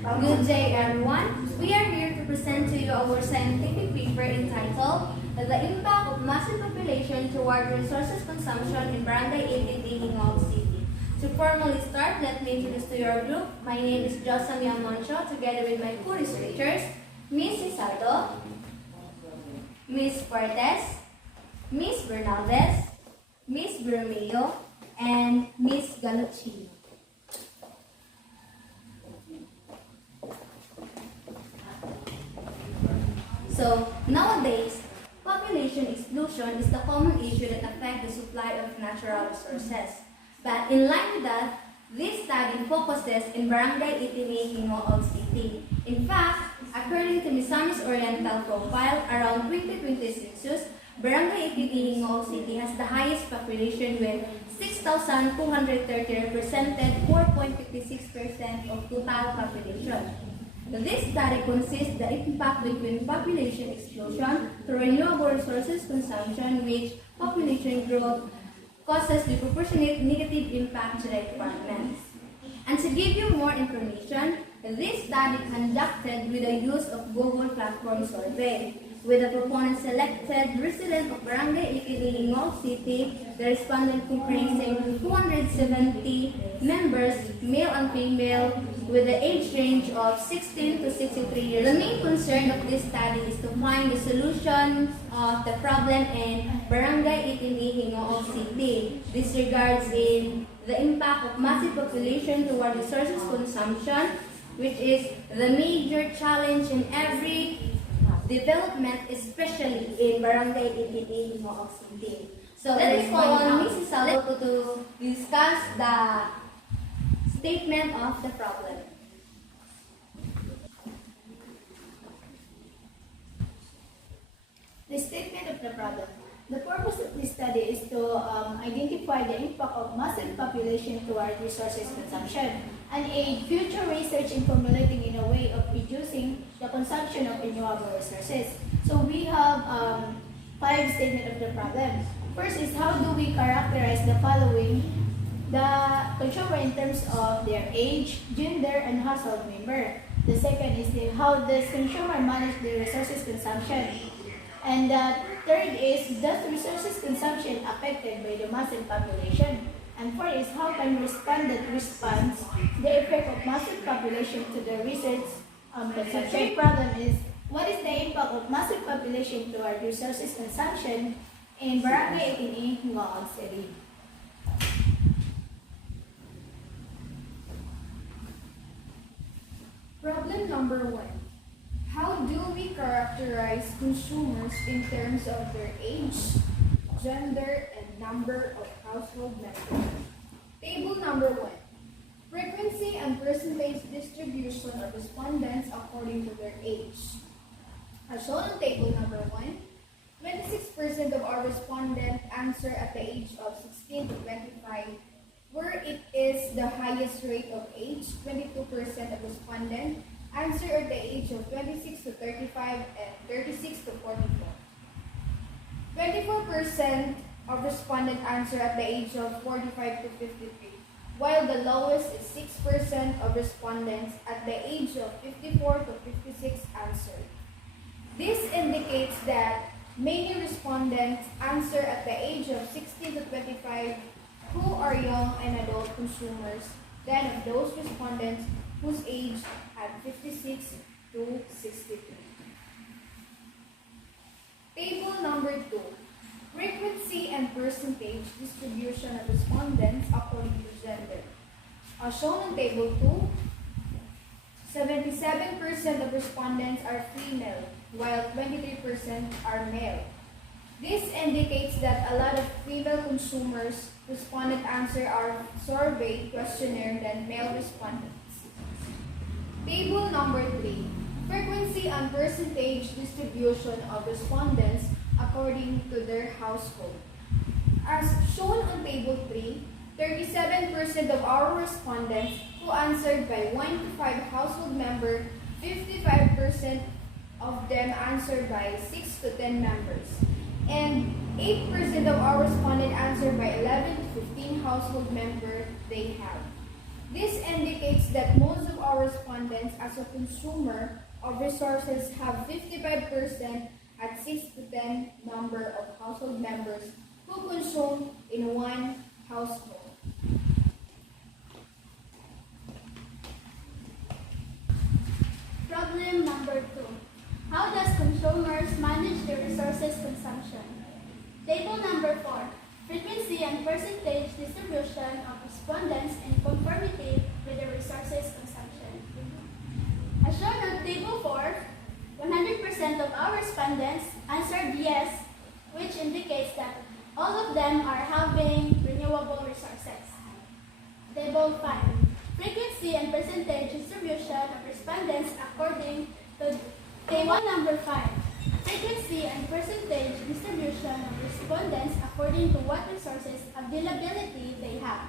Good day, everyone. We are here to present to you our scientific paper entitled The Impact of Massive Population Toward Resources Consumption in Barangay 80 Gingoog City. To formally start, let me introduce to your group. My name is Josami Alonso, together with my co-researchers, Ms. Isaldo, Ms. Cortez, Ms. Bernaldez, Ms. Bermeo, and Ms. Galucci. So, nowadays, population explosion is the common issue that affects the supply of natural resources. But in line with that, this study focuses in Barangay Itini, Gingoog City. In fact, according to Misamis Oriental Profile, around 2020 census, Barangay Itini, Gingoog City has the highest population with 6,230 represented 4.56% of total population. This study consists the impact between population explosion to renewable resources consumption, which population growth causes the proportionate negative impact to the environment. And to give you more information, this study conducted with the use of Google platform survey. With the proponents selected residents of Barangay Ikili, Gingoog City, the respondent comprising 270 members, male and female, with the age range of 16 to 63 years. The main concern of this study is to find the solution of the problem in Barangay Ikili, Gingoog City. This regards in the impact of massive population toward resources consumption, which is the major challenge in every development, especially in Barangay Itini, Gingoog City. So let me call on Mrs. Salvo to discuss the statement of the problem. The statement of the problem. The purpose of this study is to identify the impact of massive population toward resources consumption and aid future research in formulating in a way of reducing the consumption of renewable resources. So we have 5 statements of the problem. First is, how do we characterize the following the consumer in terms of their age, gender, and household member. The second is how does consumer manage the resources consumption. And the third is, does resources consumption affected by the massive population? And fourth is, how can respondent respond the effect of massive population to the research consumption? The third problem is, what is the impact of massive population toward resources consumption in Barangay 18 Gingoog City? Problem number 1. How do we characterize consumers in terms of their age, gender, and number of household members? Table number 1. Frequency and percentage distribution of respondents according to their age. As shown on table number 1, 26% of our respondents answer at the age of 16 to 25, where it is the highest rate of age. 22% of respondents answer at the age of 26 to 35 and 36 to 44. 24% of respondents answer at the age of 45 to 53, while the lowest is 6% of respondents at the age of 54 to 56 answered. This indicates that many respondents answer at the age of 16 to 25 who are young and adult consumers than of those respondents whose age at 56 to 63. Table number 2. Frequency and percentage distribution of respondents according to gender. As shown on table 2, 77% of respondents are female, while 23% are male. This indicates that a lot of female consumers responded answer our survey questionnaire than male respondents. Table number 3. Frequency and percentage distribution of respondents according to their household. As shown on table 3, 37% of our respondents who answered by 1 to 5 household member, 55% of them answered by 6 to 10 members, and 8% of our respondents answered by 11 to 15 household members they have. This indicates that most of our respondents as a consumer of resources have 55% at 6 to 10 number of household members who consume in one household. Problem number 2. How does consumers manage their resources consumption? Table number 4. Frequency and percentage distribution of respondents in conformity with their resources consumption. As shown on table 4, 100% of our respondents answered yes, which indicates that all of them are having renewable resources. Table 5. Frequency and percentage distribution of respondents according to table number 5. Frequency and percentage distribution of respondents according to what resources availability they have.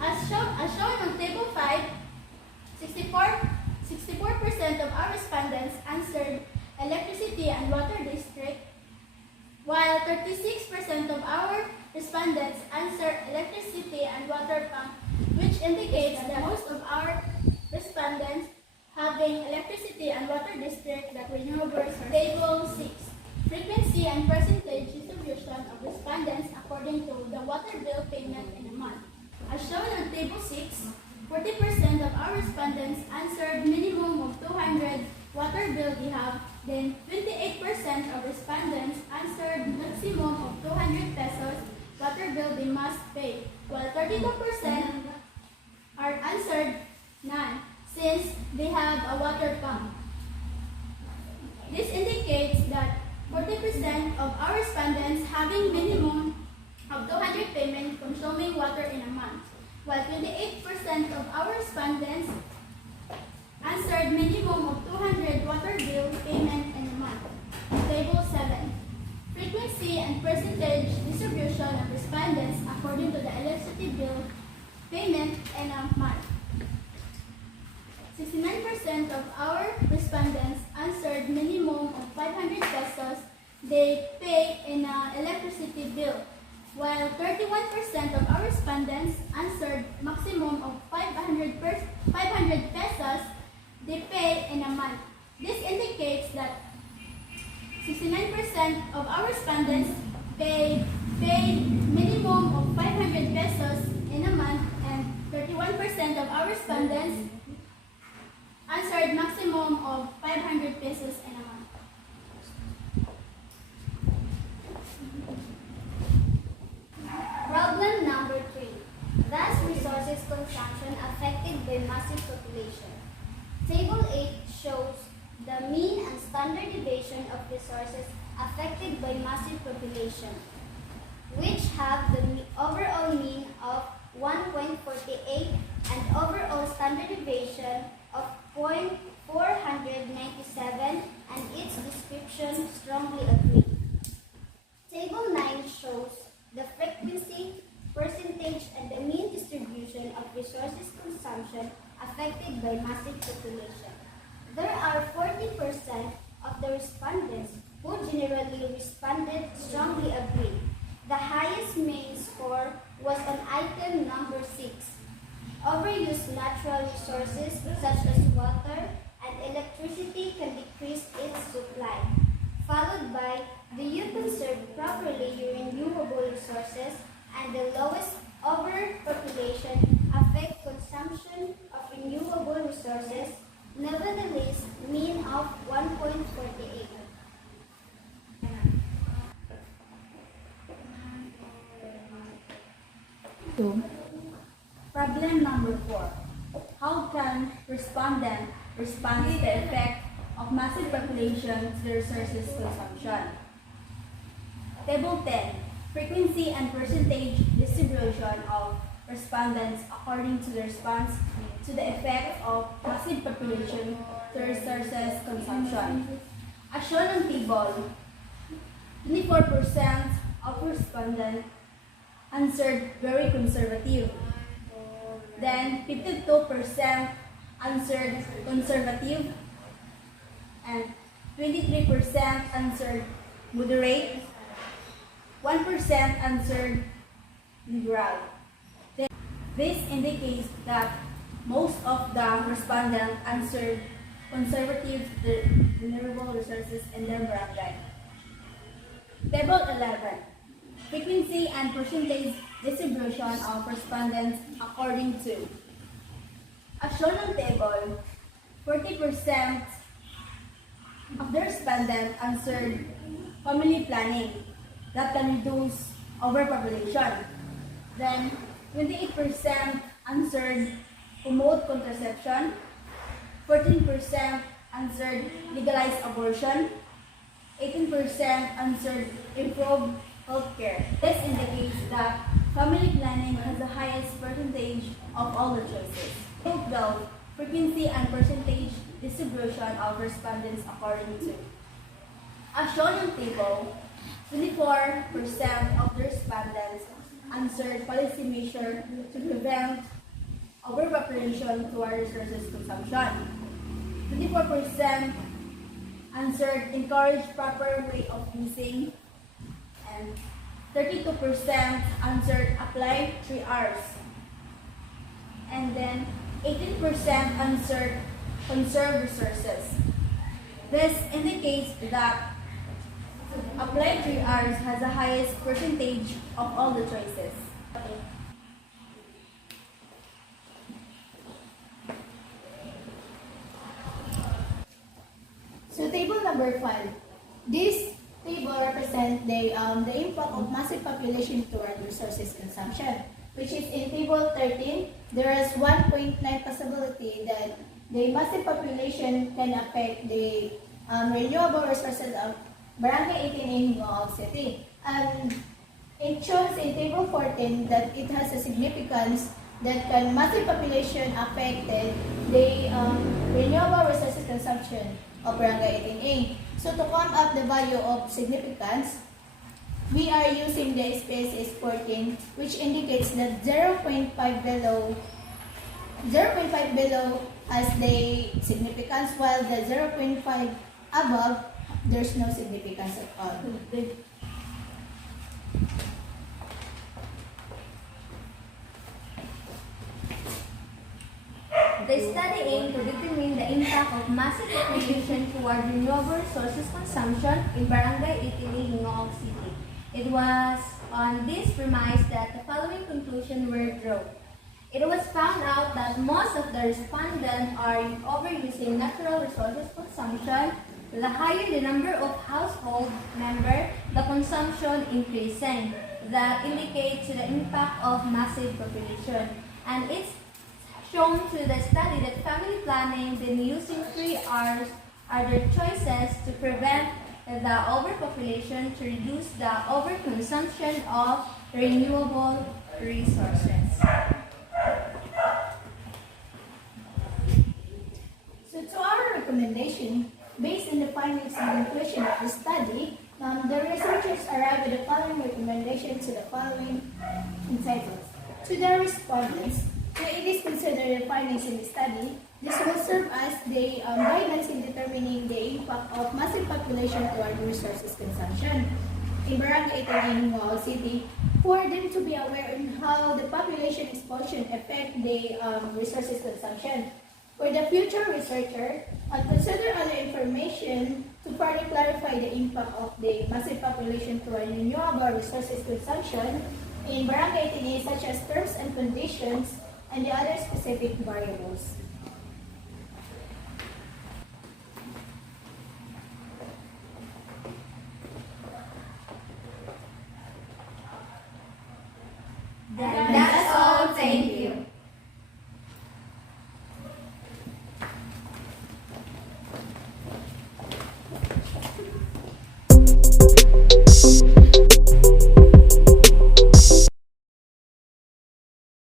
As shown on table 5, 64% of our respondents answered electricity and water district, while 36% of our respondents answered electricity and water pump, which indicates that most of our respondents having electricity and water district that renewable resources. Table 6. Frequency and percentage distribution of respondents according to the water bill payment in a month. As shown on table 6, 40% of our respondents answered minimum of 200 water bill they have, then 28% of respondents answered maximum of 200 pesos water bill they must pay, while 32% are answered none, since they have a water pump. This indicates that 40% of our respondents having minimum of 200 payment consuming water in a month, while 28% of our respondents answered minimum of 200 water bill payment in a month. Table 7. Frequency and percentage distribution of respondents according to the electricity bill payment in a month. 69% of our respondents answered minimum of 500 pesos they pay in an electricity bill, while 31% of our respondents answered maximum of 500 pesos they pay in a month. This indicates that 69% of our respondents pay minimum of 500 pesos in a month, and 31% of our respondents answered maximum of 500 pesos in a month. Problem number 3. Thus, resources consumption affected by massive population. Table 8 shows the mean and standard deviation of resources affected by massive population, which have the overall mean of 1.48 and overall standard deviation of 0.497, and its description strongly agree. Table 9 shows the frequency, percentage, and the mean distribution of resources consumption affected by massive population. There are 40% of the respondents who generally responded strongly agree. The highest main score was on item number 6. Overused natural resources such as water and electricity can decrease its supply, followed by do you conserve properly your renewable resources, and the lowest overpopulation affect consumption of renewable resources, nevertheless mean of 1.48. Problem number 4. How can respondent respond to the effect of massive population to the resources consumption? Table 10. Frequency and percentage distribution of respondents according to the response to the effect of massive population to resources consumption. As shown on table, 24% of respondents answered very conservative. Then 52% answered conservative, and 23% answered moderate, 1% answered liberal. Then This indicates that most of the respondents answered conservative renewable resources in their barangay. Table 11. Frequency and percentage distribution of respondents according to. As shown on table, 40% of the respondents answered family planning that can reduce overpopulation. Then, 28% answered promote contraception, 14% answered legalize abortion, 18% answered improve healthcare. This indicates that family planning has the highest percentage of all the choices. Table 12, frequency and percentage distribution of respondents according to. As shown on table, 24% of the respondents answered policy measure to prevent overpopulation through our resources consumption. 24% answered encourage proper way of using, and 32% answered apply 3 R's. And then 18% answered conserve resources. This indicates that apply 3 R's has the highest percentage of all the choices. So table number 5. This table represents the impact of massive population toward resources consumption, which is in table 13. There is 1.9 possibility that the massive population can affect the renewable resources of Barangay 18 in Gingoog City. And it shows in table 14 that it has a significance that can massive population affected the renewable resources consumption of Barangay 18A. So to come up the value of significance, we are using the space 14, which indicates that 0.5 below has the significance, while the 0.5 above, there's no significance at all. The study aimed to determine the impact of massive population toward renewable resources consumption in Barangay 18 Gingoog City. It was on this premise that the following conclusions were drawn. It was found out that most of the respondents are overusing natural resources consumption. The higher the number of household members, the consumption increasing. That indicates the impact of massive population. And it's shown to the study that family planning, then using 3 R's are their choices to prevent the overpopulation, to reduce the overconsumption of renewable resources. So to our recommendation, based on the findings and conclusion of the study, the researchers arrived at the following recommendations to the following entitles. To the respondents, so it is considered the findings in the study. This will serve as the guidance in determining the impact of massive population toward resources consumption in Barangay 18 in Gingoog City, for them to be aware on how the population explosion affect the resources consumption. For the future researcher, consider other information to further clarify the impact of the massive population toward renewable resources consumption in Barangay 18, such as terms and conditions and the other specific variables.